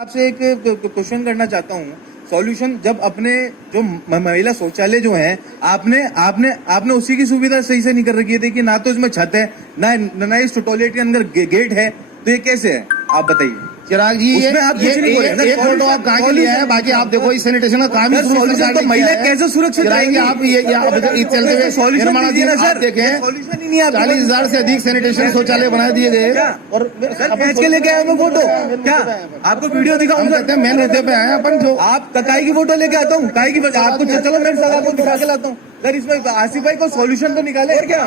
आपसे एक क्वेश्चन करना चाहता हूँ। सॉल्यूशन जब अपने जो महिला शौचालय जो है आपने आपने आपने उसी की सुविधा सही से नहीं कर रखी थी कि ना तो इसमें छत है ना इस टॉयलेट के अंदर गेट है, तो ये कैसे है आप बताइए। चिराग जी उसमें आप कुछ नहीं बोले ना। एक फोटो आप कहाँ के लिया है, बाकी आप देखो इस सैनिटेशन का काम ही सॉल्यूशन तो महिला कैसे सुरक्षित रहेंगी। आप ये चलते हुए सॉल्यूशन दीजिए ना सर, देखें सॉल्यूशन ही नहीं है। 40,000 से अधिक सैनिटेशन शौचालय बना दिए गए और सर खींच के लेके आया मैं फोटो, क्या आपको वीडियो दिखाऊं सर? मेन मुद्दे पे आए अपन जो आप काय की फोटो लेके आता हूँ, काय की आपको चलो मेरे साथ आपको दिखा के लाता हूँ सर। इसमें आसिफ भाई को सॉल्यूशन तो निकाले क्या।